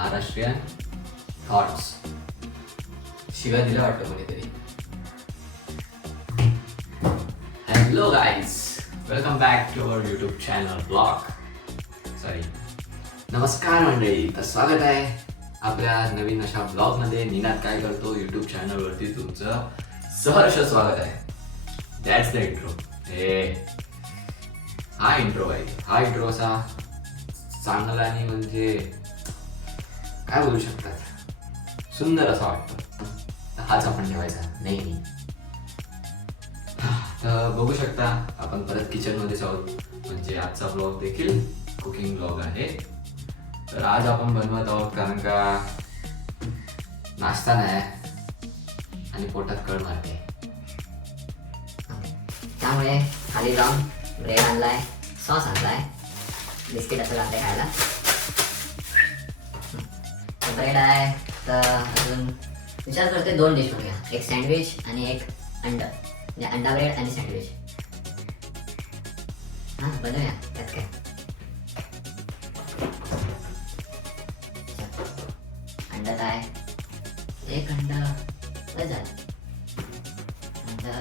Maharashtrian thoughts. शिव्या दिल्या वाटतं कोणीतरी. Hello guys, welcome back to our YouTube channel blog. Sorry, नमस्कार मंडळी. तर स्वागत आहे आपल्या नवीन अशा ब्लॉगमध्ये. निनाद काय करतो यूट्यूब चॅनलवरती तुमचं सहर्ष स्वागत आहे. That's the intro. हा इंट्रो आहे. हा इंट्रो असा चांगला आणि म्हणजे काय बोलू शकतात, सुंदर असा वाटतो. तर हाच आपण ठेवायचा नेहमी. तर बघू शकता आपण परत किचनमध्येच आहोत. म्हणजे आजचा ब्लॉग देखील कुकिंग ब्लॉग आहे. तर आज आपण बनवत आहोत कारण का नाश्ता नाही आणि पोटात कळ मारते. त्यामुळे खाली जाऊन ब्रेड आणलाय, सॉस आणलाय, बिस्किट असं लागतंय खायला. ब्रेड आहे तर अजून विचार करते 2 डिश बनवूया. एक सँडविच आणि एक अंडा, म्हणजे अंडा ब्रेड आणि सँडविच. हां बनवूया, त्यात काय. अंडा काय, एक अंडा बस झालं. अंडा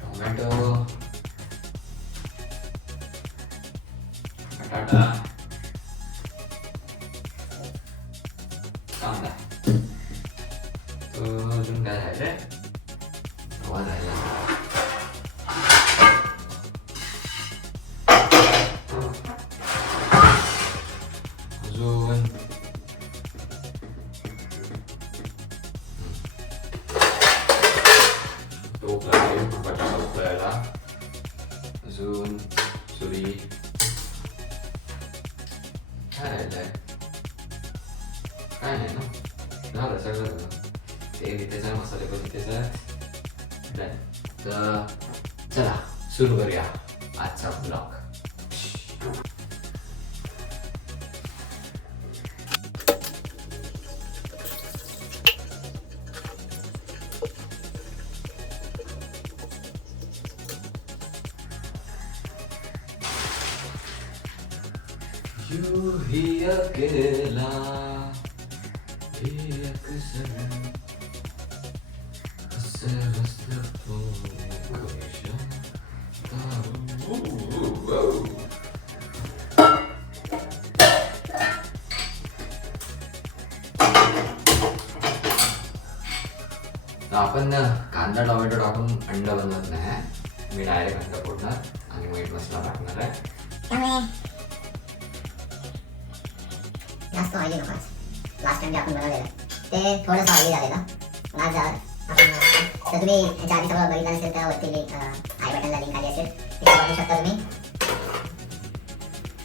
टोमॅटो, बटाटा, कांदा. अजून काय राहिलंय? रवा राहिला. अजून टोप लागेल बटाटा उकळायला. अजून सुरी. काय राहिलंय? काय नाही ना, झालं सगळं झालं. तेल इथेच आहे, मसाले पण इथेच आहे. तर चला सुरू करूया आजचा ब्लॉग. यू ही अकेला ही अक्सर आपण कांदा टोमॅटो टाकून अंडा बनवत नाही. मी डायरेक्ट अंडा फोडणार आणि मीठ मसाला टाकणार आहे. त्यामुळे जास्त ऑइली नको. लास्ट टाइम जे आपण बनवलेलं ते थोडंसं ऑइली झालेलं. पण आज आपण तर तुम्ही ह्याच्या आधी सगळं बघितलं नसेल तर वरती आय बटनला लिंक आली असेल, तिथे बघू शकता तुम्ही.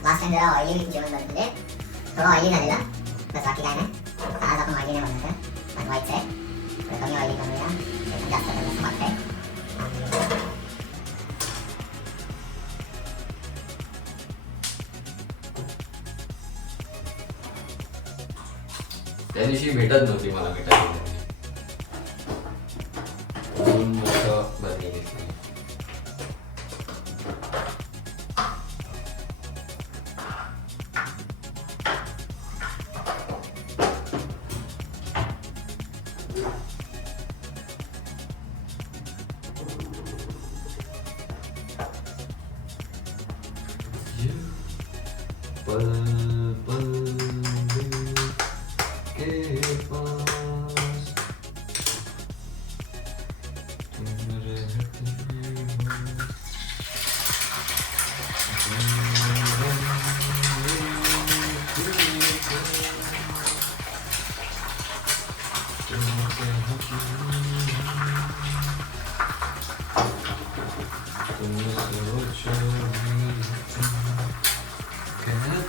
लास्ट टाइम जरा ऑइली जेवण बनवलं, म्हणजे थोडं ऑइली झालेलं, बस बाकी काय नाही. आज आपण ऑइली नाही बनवायचं आहे. कमी ऑइली बनवूया, जास्त बनवायचं वाटतंय. त्या दिवशी भेटत नव्हती मला मिठाची म्हणून बनवी घेतली. पल पल के पास तुम रहती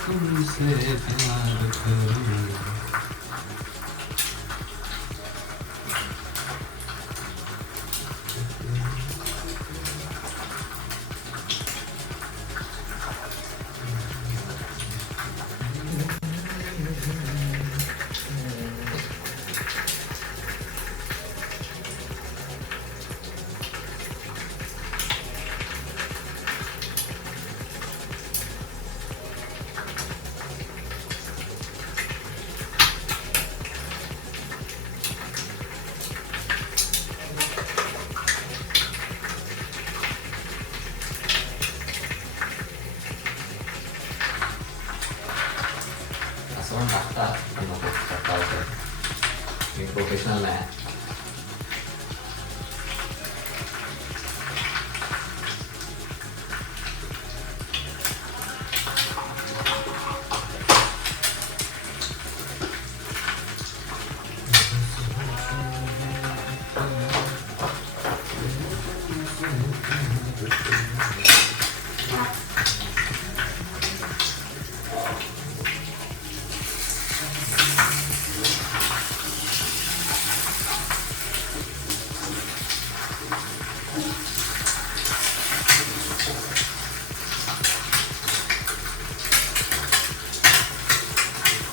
तुमसे प्यार करूं. असं पण टाकतात पण नको टाकता होतं. मी प्रोफेशनल नाही.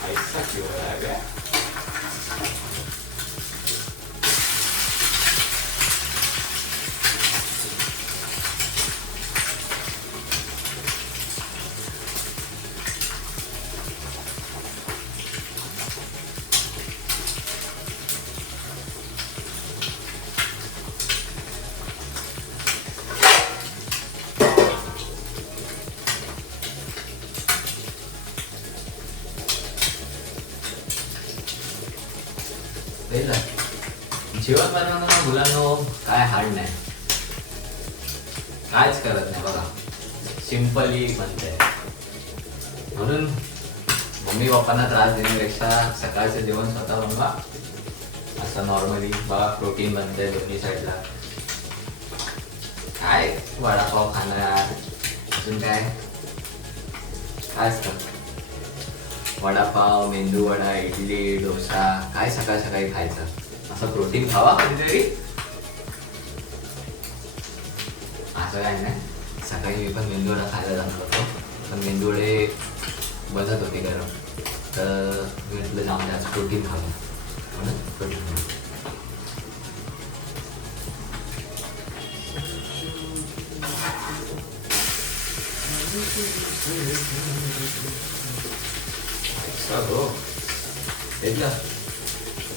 ऐसा क्यों हो रहा है बे? जेवण बनवणं मुलांनो काय हार्ड नाही, कायच करत नाही बघा, सिंपली बनते. म्हणून मम्मी पप्पांना त्रास देण्यापेक्षा सकाळचं जेवण स्वतः बनवा. असं नॉर्मली बघा प्रोटीन बनते दोन्ही साईडला. काय वडापाव खाणार, अजून काय काय असतं, वडापाव, मेंदू वडा, इडली, डोसा, काय सकाळ सकाळी खायचं. असं प्रोटीन खावा कधीतरी. असं काय नाही, सकाळी मी पण मेंदू वडा खायला जाणार होतो पण मेंदू वडे बनत होते गरम, तर मी म्हटलं जाऊन आज प्रोटीन खावं म्हणून प्रोटीन खावं.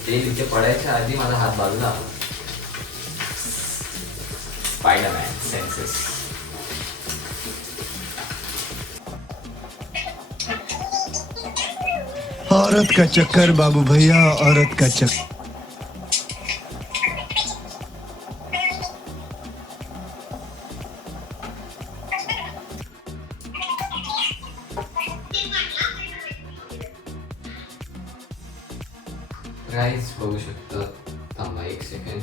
तेल इथे पडायच्या आधी माझा हात बाजूला आला. Spiderman census. औरत का चक्कर बाबू भैया, औरत का चक्कर. राईस बघू शकतो. थांबा एक सेकंड.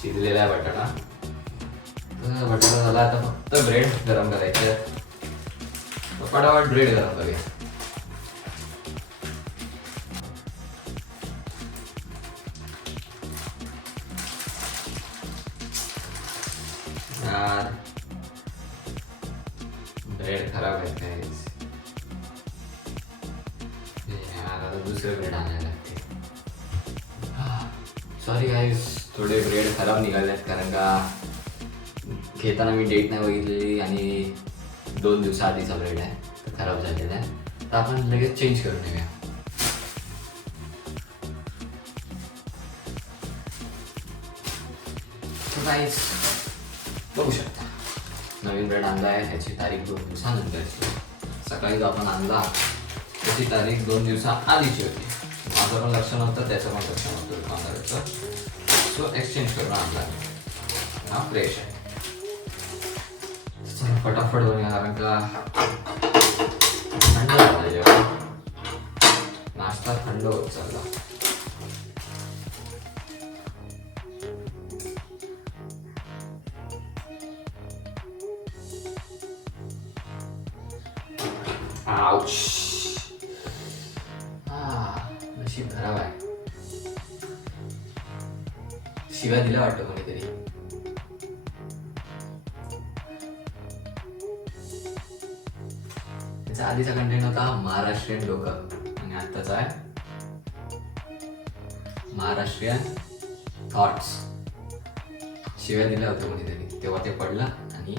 शिजलेला आहे बटाटा. बटाटा झाला, आता फक्त ब्रेड गरम करायचे. फटाफट ब्रेड गरम करूया. यार ब्रेड खराब आहे गाइस. यार आता दुसरे ब्रेड आणायला लागते. सॉरी गाइस, थोडे ब्रेड खराब निघालेत कारण का घेताना मी डेट नाही बघितलेली आणि 2 दिवसाआधीचा ब्रेड आहे, तर खराब झालेला आहे. तर आपण लगेच चेंज करून घेऊया. तर गाइस बघू शकता नवीन ब्रेड आणला आहे. ह्याची तारीख 2 दिवसानंतरची. सकाळी जो आपण आणला त्याची तारीख 2 दिवसाआधीची होती. माझं पण लक्ष नव्हतं, त्याचं पण लक्ष नव्हतं दुकानदाराचं. सो एक्सचेंज करून आणला हा फ्रेश आहे. चला फटाफट बनवूया कारण का थंड झालं जेवण. नाश्ता थंड होत चालला. आउच. नशीब खराब आहे. शिव्या दिल्या वाटतं कोणीतरी. त्याचा आधीचा कंटेंट होता महाराष्ट्रीयन डोकं आणि आत्ताचा आहे महाराष्ट्रीयन थॉट्स. शिव्या दिल्या होत्या कोणीतरी, तेव्हा ते पडलं आणि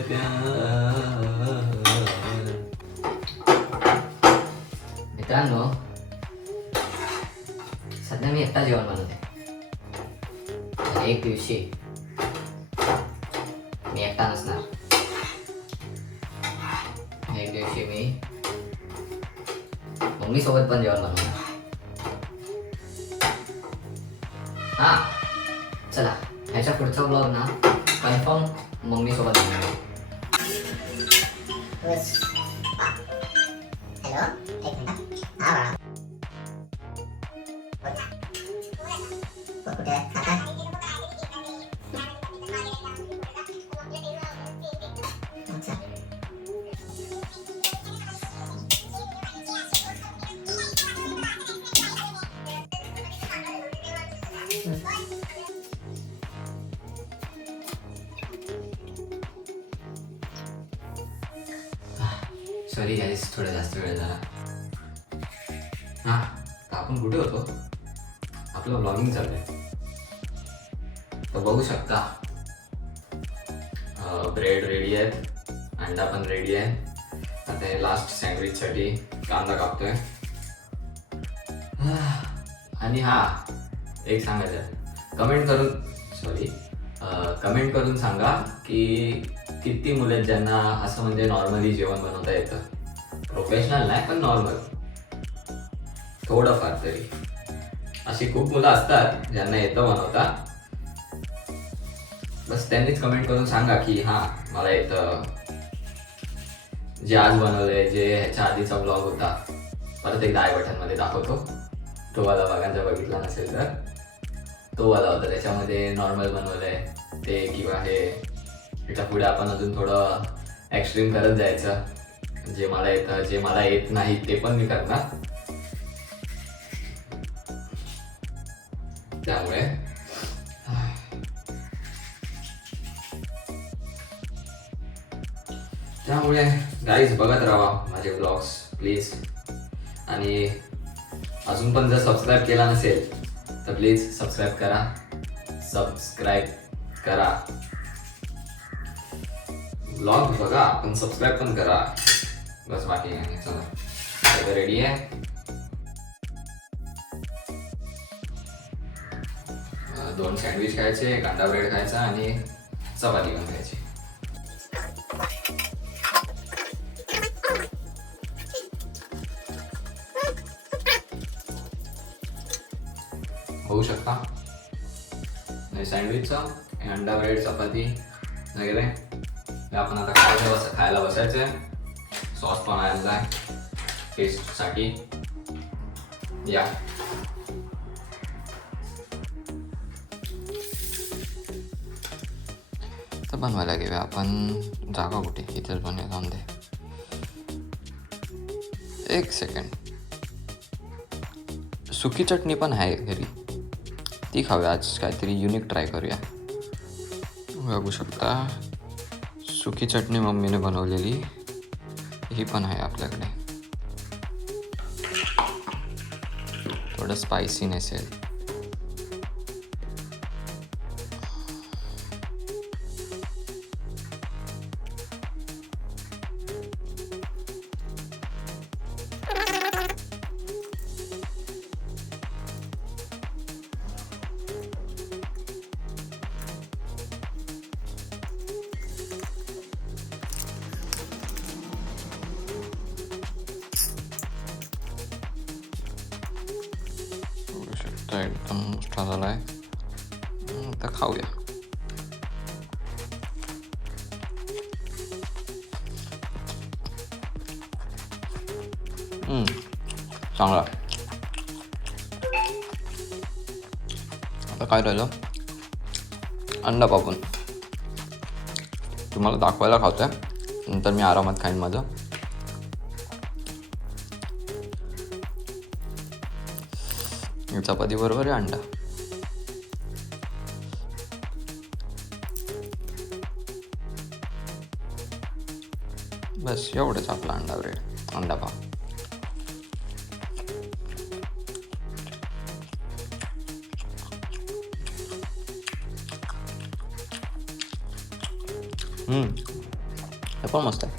प्यार. मित्रांनो, सध्या मी एकटा जेवण बनवते. तर एक दिवशी मी एकटा नसणार. एक दिवशी मी मम्मी सोबत पण जेवण बनवणार. हा चला, ह्याच्या पुढचा ब्लॉग ना कन्फर्म मम्मी सोबत बनवणार. हॅलो, एक मिनिट. हा बाळा, कुठे आहे? काका? अच्छा. सॉरी गाईस, थोडा जास्त वेळ झाला. हा, तर आपण कुठे होतो? आपलं ब्लॉगिंग चालू आहे. तर बघू शकता, ब्रेड रेडी आहेत, अंडा पण रेडी आहे. आता हे लास्ट सँडविचसाठी कांदा कापतोय. आणि हा एक सांगायचं, कमेंट करून सांगा की किती मुलं आहेत ज्यांना असं म्हणजे नॉर्मली जेवण बनवता येतं. प्रोफेशनल नाही, पण नॉर्मल थोडंफार तरी. अशी खूप मुलं असतात ज्यांना येतं बनवता. बस त्यांनीच कमेंट करून सांगा की हा मला येतं. जे आज बनवलंय, जे ह्याच्या आधीचा ब्लॉग होता, परत एकदा आय बटनमध्ये दाखवतो. तो वाला बघा, जर बघितला नसेल तर तो वाला होता. त्याच्यामध्ये नॉर्मल बनवलंय ते, किंवा हे त्याच्या पुढे आपण अजून थोडं एक्स्ट्रीम करत जायचं. जे मला येतं, जे मला येत नाही ते पण मी करणार. त्यामुळे गाईज बघत राहा माझे ब्लॉग्स प्लीज. आणि अजून पण जर सबस्क्राईब केला नसेल तर प्लीज सबस्क्राईब करा. ब्लॉग बघा पण सबस्क्राईब पण करा. बस बाकी नाही. चला, रेडी आहे. 2 सँडविच खायचे, कांदा ब्रेड खायचा आणि चपाती पण खायची. होऊ शकता सँडविचचा, अंडा ब्रेड, चपाती वगैरे. आपण आता खायला बसायचं. सॉस पण आलेला आहे टेस्टसाठी. या तर बनवायला घेऊया आपण. जागा कुठे? इथेच बनवूया. जाऊन दे, एक सेकंड. सुकी चटणी पण आहे घरी, ती खाऊया आज. काहीतरी युनिक ट्राय करूया. बघू शकता, सुकी चटणी मम्मीने बनवलेली ही पण आहे आपल्याकडे. थोडं स्पायसी नसेल. एकदम मोठा झाला आहे. आता खाऊया. चांगला. आता काय राहिलं? अंडा पापून तुम्हाला दाखवायला खातोय, नंतर मी आरामात खाईन माझं. चपाती बरोबर आहे अंडा. बस एवढंच आपला अंडा ब्रेड, अंडा पाव. हे पण मस्त आहे.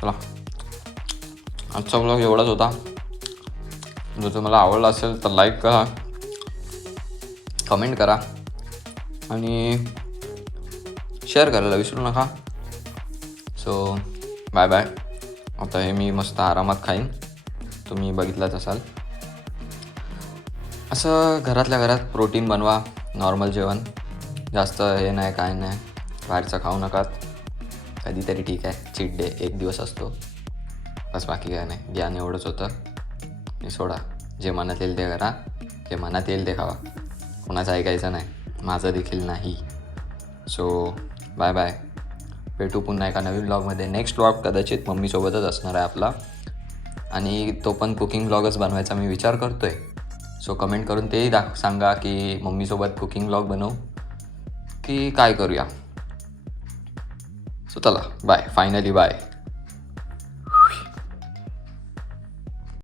चला, आजचा ब्लॉग एवढाच होता. जर तुम्हाला आवडला असेल तर लाईक करा, कमेंट करा आणि शेअर करायला विसरू नका. So bye bye. आता हे मी मस्त आरामात खाईन, तुम्ही बघितलंच असाल. असं घरातल्या घरात प्रोटीन बनवा, नॉर्मल जेवण, जास्त हे नाही काय नाही, बाहेरचं खाऊ नका. कधीतरी ठीक आहे, चीट डे एक दिवस असतो बस, बाकी काय नाही. ज्ञान एवढंच होतं. मी सोडा, जे मनात येईल ते करा, जे मनात येईल ते खावा, कोणाचं ऐकायचं नाही, माझं देखील नाही. So bye bye. भेटू पुन्हा एका नवीन ब्लॉगमध्ये. नेक्स्ट ब्लॉग कदाचित मम्मीसोबतच असणार आहे आपला, आणि तो पण कुकिंग ब्लॉगच बनवायचा मी विचार करतो आहे. सो कमेंट करून तेही सांगा की मम्मीसोबत कुकिंग ब्लॉग बनवू की काय करूया. सो चला बाय, फायनली बाय.